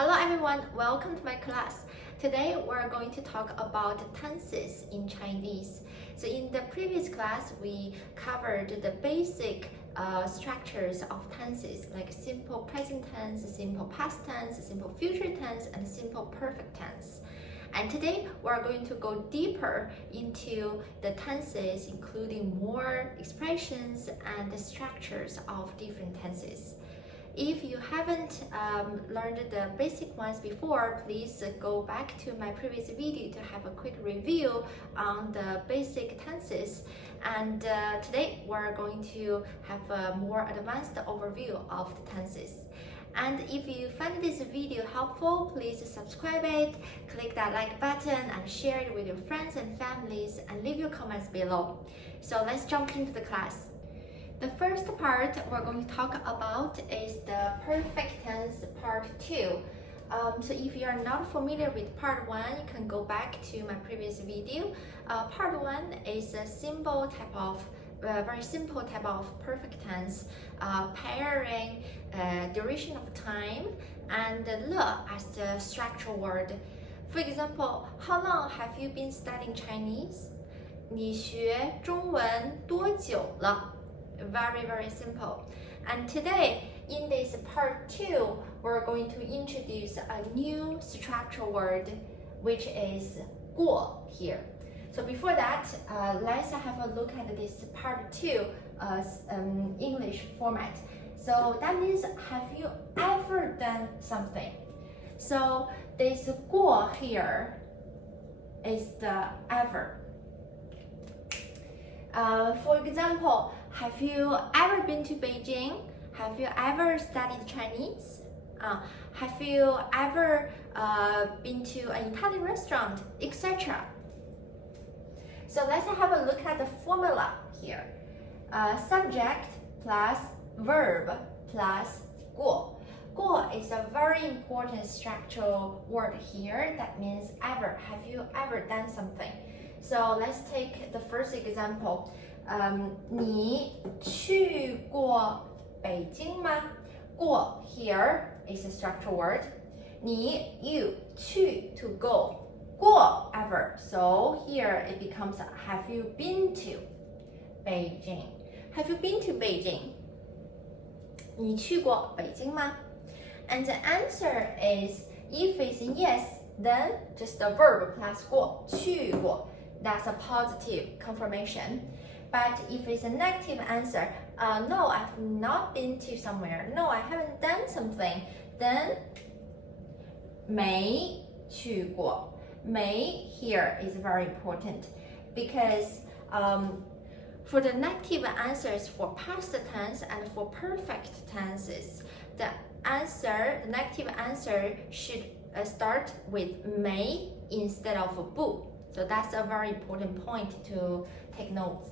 Hello everyone, welcome to my class. Today we're going to talk about tenses in Chinese. So in the previous class, we covered the basic structures of tenses like simple present tense, simple past tense, simple future tense, and simple perfect tense. And today we're going to go deeper into the tenses, including more expressions and the structures of different tenses. If you haven't learned the basic ones before, please go back to my previous video to have a quick review on the basic tenses. And today we're going to have a more advanced overview of the tenses. And if you find this video helpful, please subscribe it, click that like button and share it with your friends and families and leave your comments below. So let's jump into the class. The first part we're going to talk about is the perfect tense part 2. So if you are not familiar with part 1, you can go back to my previous video. Part 1 is a very simple type of perfect tense, pairing duration of time and le as the structural word. For example, how long have you been studying Chinese? 你学中文多久了? Very simple. And today, in this part 2, we're going to introduce a new structural word, which is 过 here. So before that, let's have a look at this part 2 English format. So that means, have you ever done something? So this 过 here is the ever. For example, have you ever been to Beijing? Have you ever studied Chinese? Have you ever been to an Italian restaurant, etc.? So let's have a look at the formula here. Subject plus verb plus 过. 过 is a very important structural word here. That means ever. Have you ever done something? So let's take the first example. 你去过北京吗? 过 here is a structural word. 你 you 去 to go. 过 ever. So here it becomes have you been to Beijing? Have you been to Beijing? 你去过北京吗? And the answer is if it's yes, then just the verb plus 过, 去过. That's a positive confirmation. But if it's a negative answer, no, I've not been to somewhere, no, I haven't done something, then 没去过. 没 here is very important because for the negative answers for past tense and for perfect tenses, the negative answer should start with 没 instead of 不. So that's a very important point to take notes.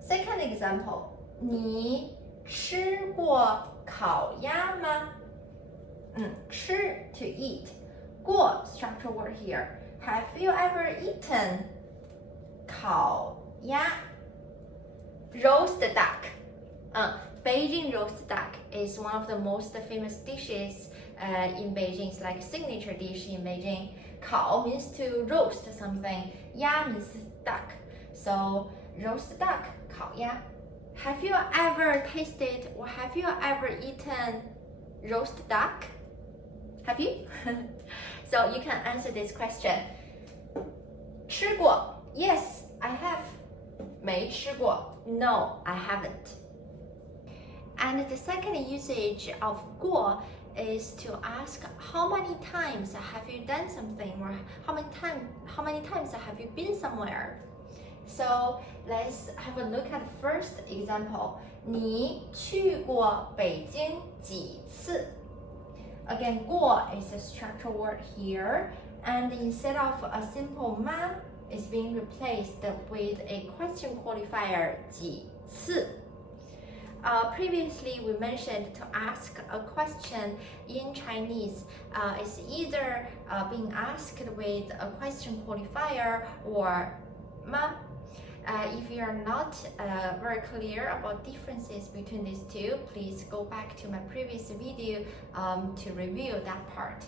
Second example, 你吃过烤鸭吗? 吃 to eat. 过 structural word here. Have you ever eaten 烤鸭? Roast duck. Beijing roast duck is one of the most famous dishes in Beijing. It's like a signature dish in Beijing. 烤 means to roast something. 鸭 means duck. So roast duck, 烤鸭. Have you ever tasted or have you ever eaten roast duck? Have you? So you can answer this question. 吃过 Yes, I have. 没吃过 No, I haven't. And the second usage of 过 is to ask how many times have you done something or how many times have you been somewhere? So let's have a look at the first example. 你去过北京几次? Again, 过 is a structural word here, and instead of a simple 吗 is being replaced with a question qualifier 几次. Previously, we mentioned to ask a question in Chinese is either being asked with a question qualifier or 吗. If you are not very clear about differences between these two, please go back to my previous video to review that part.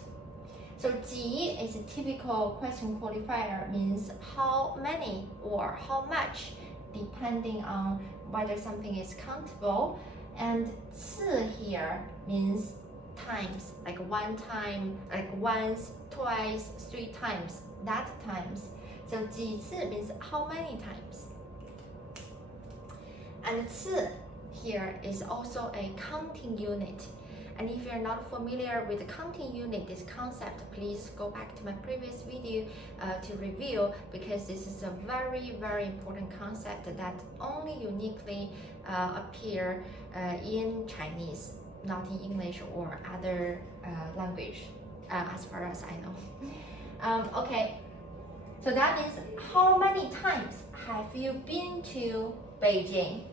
So 几 is a typical question qualifier, means how many or how much, depending on whether something is countable. And 次 here means times, like one time, like once, twice, 3 times, that times. So 几次 means how many times. And 次 here is also a counting unit. And if you're not familiar with the counting unit, this concept, please go back to my previous video to review, because this is a very, very important concept that only uniquely appear in Chinese, not in English or other language, as far as I know. Okay, so that means how many times have you been to Beijing?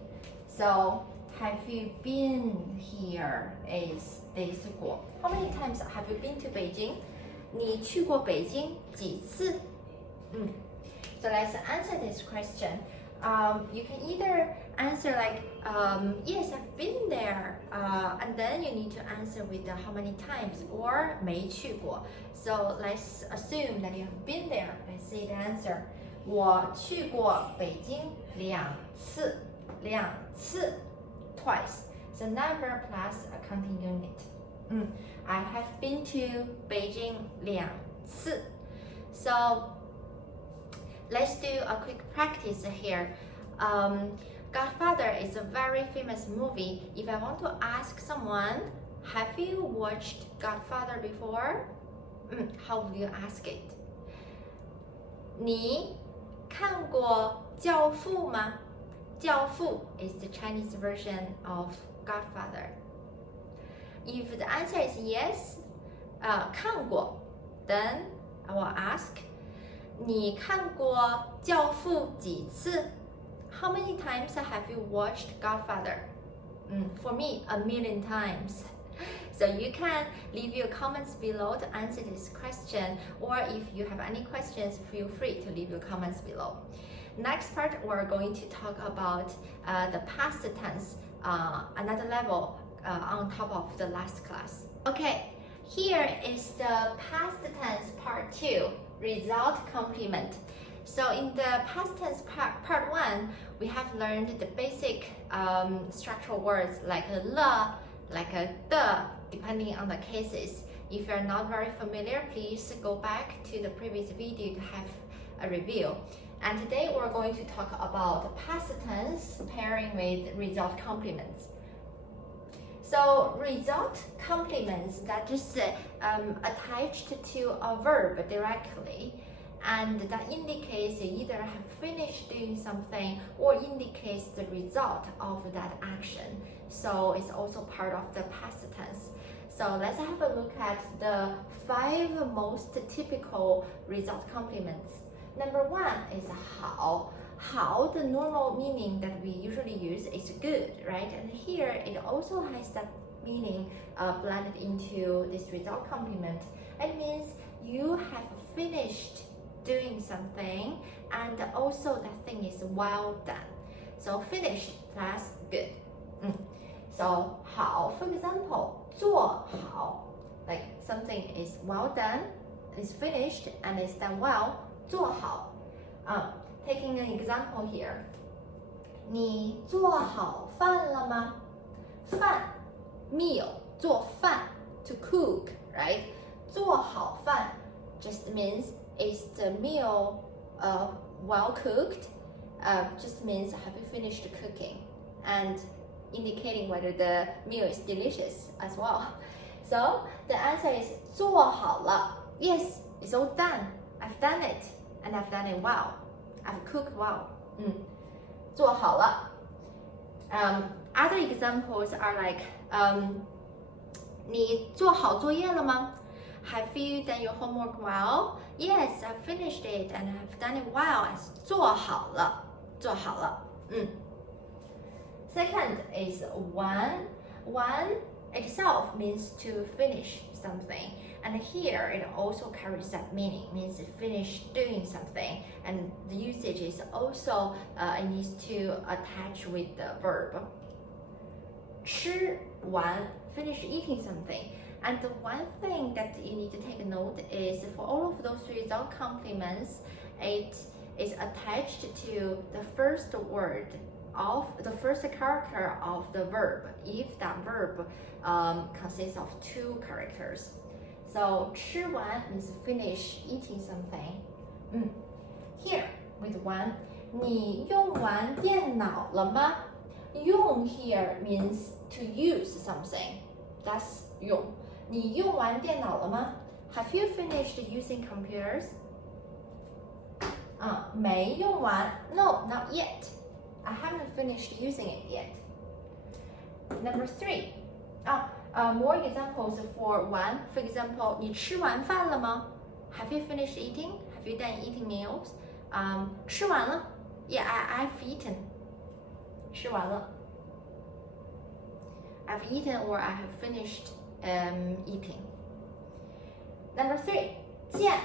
So have you been here is this 过. How many times have you been to Beijing? 你去过北京几次? So let's answer this question. You can either answer like, yes, I've been there, and then you need to answer with the how many times, or 没去过. So let's assume that you have been there. Let's see the answer. 我去过北京2次. 2次 twice. So number plus a counting unit. I have been to Beijing 2次. So let's do a quick practice here. Godfather is a very famous movie. If I want to ask someone, have you watched Godfather before? How would you ask it? 你看过教父吗? 教父 is the Chinese version of Godfather. If the answer is yes, 看过, then I will ask, 你看过教父几次? How many times have you watched Godfather? For me, 1,000,000 times. So you can leave your comments below to answer this question, or if you have any questions, feel free to leave your comments below. Next part, we're going to talk about the past tense, another level on top of the last class. Okay, here is the past tense part 2, result complement. So in the past tense part 1, we have learned the basic structural words like a le, like a de, depending on the cases. If you're not very familiar, please go back to the previous video to have a review. And today we're going to talk about past tense pairing with result complements. So result complements that just attached to a verb directly, and that indicates you either have finished doing something or indicates the result of that action. So it's also part of the past tense. So let's have a look at the 5 most typical result complements. Number 1 is 好. 好, the normal meaning that we usually use is good, right? And here it also has that meaning blended into this result complement. It means you have finished doing something, and also that thing is well done. So finished plus good. So 好, for example, 做好, like something is well done, is finished, and is done well. 做好. Taking an example here. 你做好饭了吗? 饭 meal, 做饭 to cook, right? 做好饭 just means is the meal well cooked? Just means have you finished cooking, and indicating whether the meal is delicious as well. So the answer is 做好了. Yes, it's all done. I've done it, and I've done it well. I've cooked well. 做好了. Other examples are like 你做好作业了吗? Have you done your homework well? Yes, I've finished it and I've done it well. It's 做好了. 做好了. Second is one. One itself means to finish something, and here it also carries that meaning, means finish doing something, and the usage is also it needs to attach with the verb. 吃完 finish eating something. And the one thing that you need to take note is for all of those result complements, it is attached to the first word of the first character of the verb if that verb consists of 2 characters. So 吃完 means finish eating something. Here with 1, 你用完电脑了吗？用 here means to use something. That's 用。你用完电脑了吗？ Have you finished using computers? 没用完 No, not yet. I haven't finished using it yet. Number 3. More examples for 1. For example, 你吃完饭了吗？ Have you finished eating? Have you done eating meals? 吃完了 Yeah, I've eaten. 吃完了 I've eaten or I have finished eating. Number 3. 见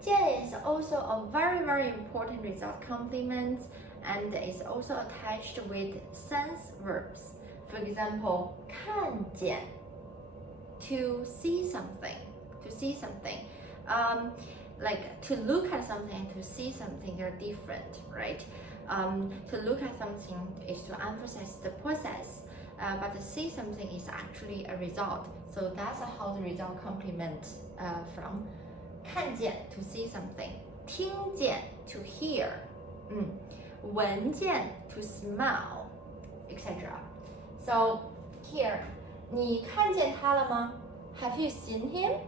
见 is also a very, very important result complement and is also attached with sense verbs. For example, 看见 to see something, to see something. Like to look at something and to see something, they're different, right? To look at something is to emphasize the process, but to see something is actually a result. So that's how the result complement from 看见 to see something, 听见 to hear, 闻见 to smell, etc. So here, 你看见他了吗？ Have you seen him?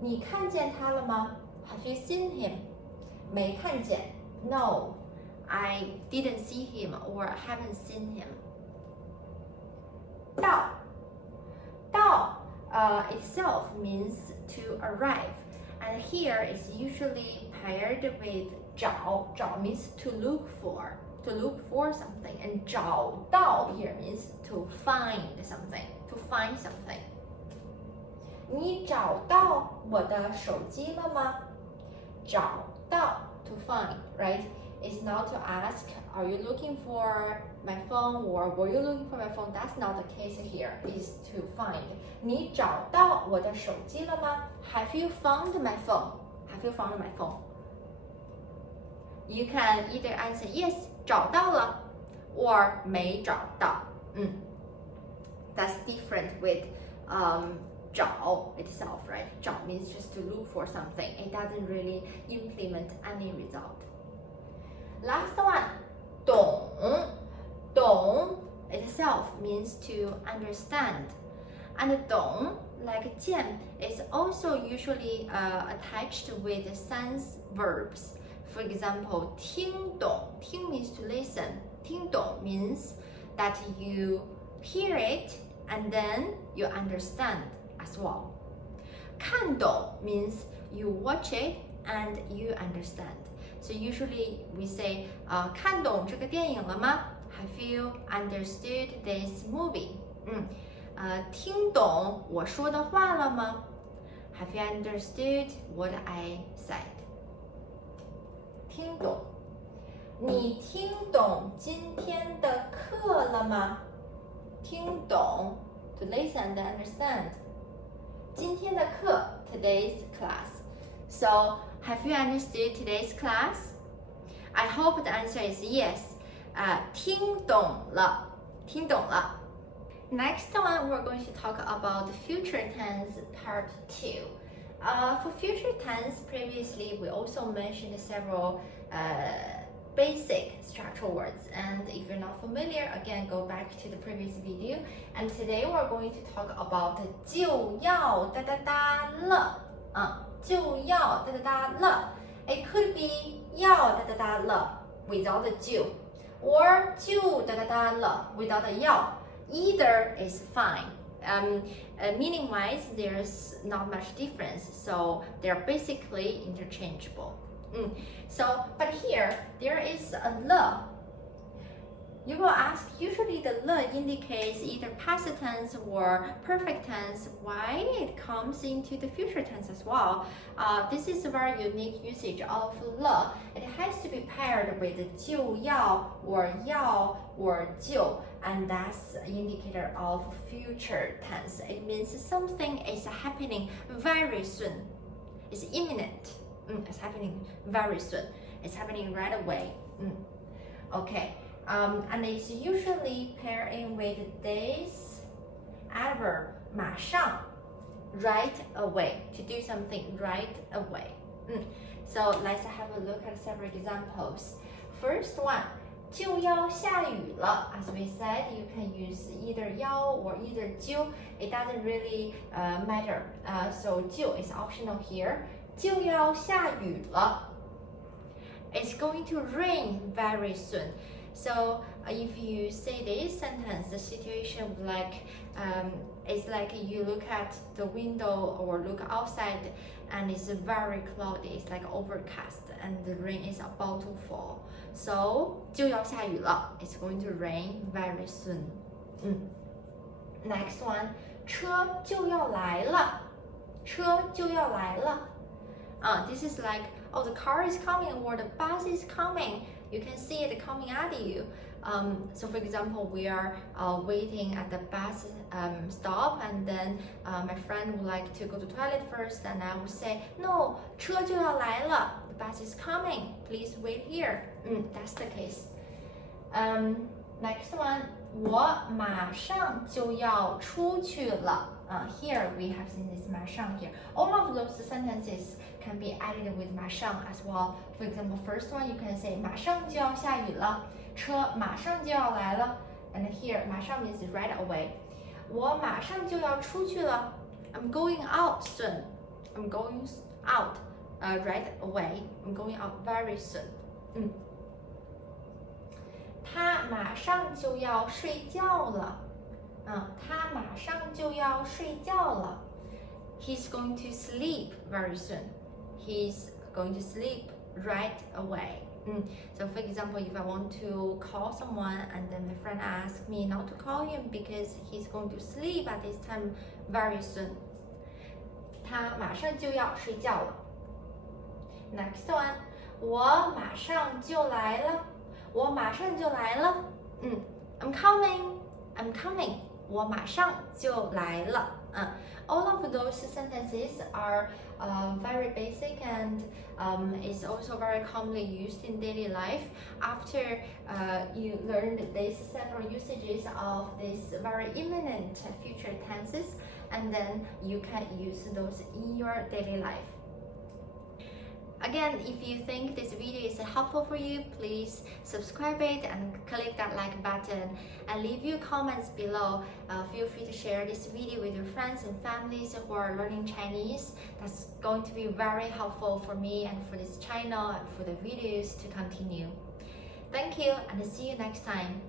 你看见他了吗？ Have you seen him? 没看见 No, I didn't see him or haven't seen him. 到 itself means to arrive, and here is usually paired with 找 means to look for something, and 找到 here means to find something,你找到我的手机了吗？找到 to find, right? It's not to ask, are you looking for my phone or were you looking for my phone? That's not the case here. It's to find. 你找到我的手机了吗？ Have you found my phone? Have you found my phone? You can either answer yes, 找到了 or 没找到. That's different with 找 itself, right? 找 means just to look for something. It doesn't really implement any result. Last one, 懂 itself means to understand. And 懂, like 见, is also usually attached with sense verbs. For example, 听懂 听 means to listen. 听懂 means that you hear it and then you understand as well. 看懂 means you watch it and you understand. So usually we say 看懂这个电影了吗？ Have you understood this movie? 听懂我说的话了吗？ Have you understood what I said? 听懂。你听懂今天的课了吗？听懂 to listen and understand. 今天的课 today's class. So have you understood today's class? I hope the answer is yes. 听懂了，听懂了。Next one, we're going to talk about future tense part 2. For future tense, previously we also mentioned several basic structural words, and if you're not familiar, again go back to the previous video. And today we're going to talk about 就要哒哒哒了，就要哒哒哒了。It could be 要哒哒哒了 without the 就 or 就哒哒哒了 without the 要. Either is fine. Meaning wise, there's not much difference, so they're basically interchangeable. So, but here there is a le. You will ask, usually the 了 indicates either past tense or perfect tense. Why it comes into the future tense as well? This is a very unique usage of 了. It has to be paired with 就要 or 要 or 就, and that's an indicator of future tense. It means something is happening very soon. It's imminent. It's happening very soon. It's happening right away. Okay. And it's usually paired in with this adverb 马上 right away, to do something right away. So let's have a look at several examples. First one, 就要下雨了. As we said, you can use either 要 or either 就. It doesn't really matter. So 就 is optional here. 就要下雨了. It's going to rain very soon. So if you say this sentence, the situation it's like you look at the window or look outside and it's very cloudy, it's like overcast and the rain is about to fall. So 就要下雨了, it's going to rain very soon. Next one, 车就要来了. 车就要来了. This is like, oh, the car is coming or the bus is coming. You can see it coming at you. So for example, we are waiting at the bus stop, and then my friend would like to go to the toilet first, and I would say, no, 车就要来了. The bus is coming. Please wait here. That's the case. Next one, 我马上就要出去了. Here we have seen this 马上 here. All of those sentences can be added with 马上 as well. For example, first one you can say 马上就要下雨了，车马上就要来了。And here 马上 means right away. 我马上就要出去了。I'm going out soon. I'm going out right away. I'm going out very soon. 他马上就要睡觉了。他马上就要睡觉了。He's going to sleep very soon. He's going to sleep right away. So for example, if I want to call someone and then my friend asks me not to call him because he's going to sleep at this time very soon. 他马上就要睡觉了。Next one, 我马上就来了。我马上就来了。I'm coming. I'm coming. 我马上就来了。All of those sentences are very basic and is also very commonly used in daily life. After you learned these several usages of these very imminent future tenses, and then you can use those in your daily life. Again, if you think this video is helpful for you, please subscribe it and click that like button and leave your comments below. Feel free to share this video with your friends and families who are learning Chinese. That's going to be very helpful for me and for this channel and for the videos to continue. Thank you and see you next time.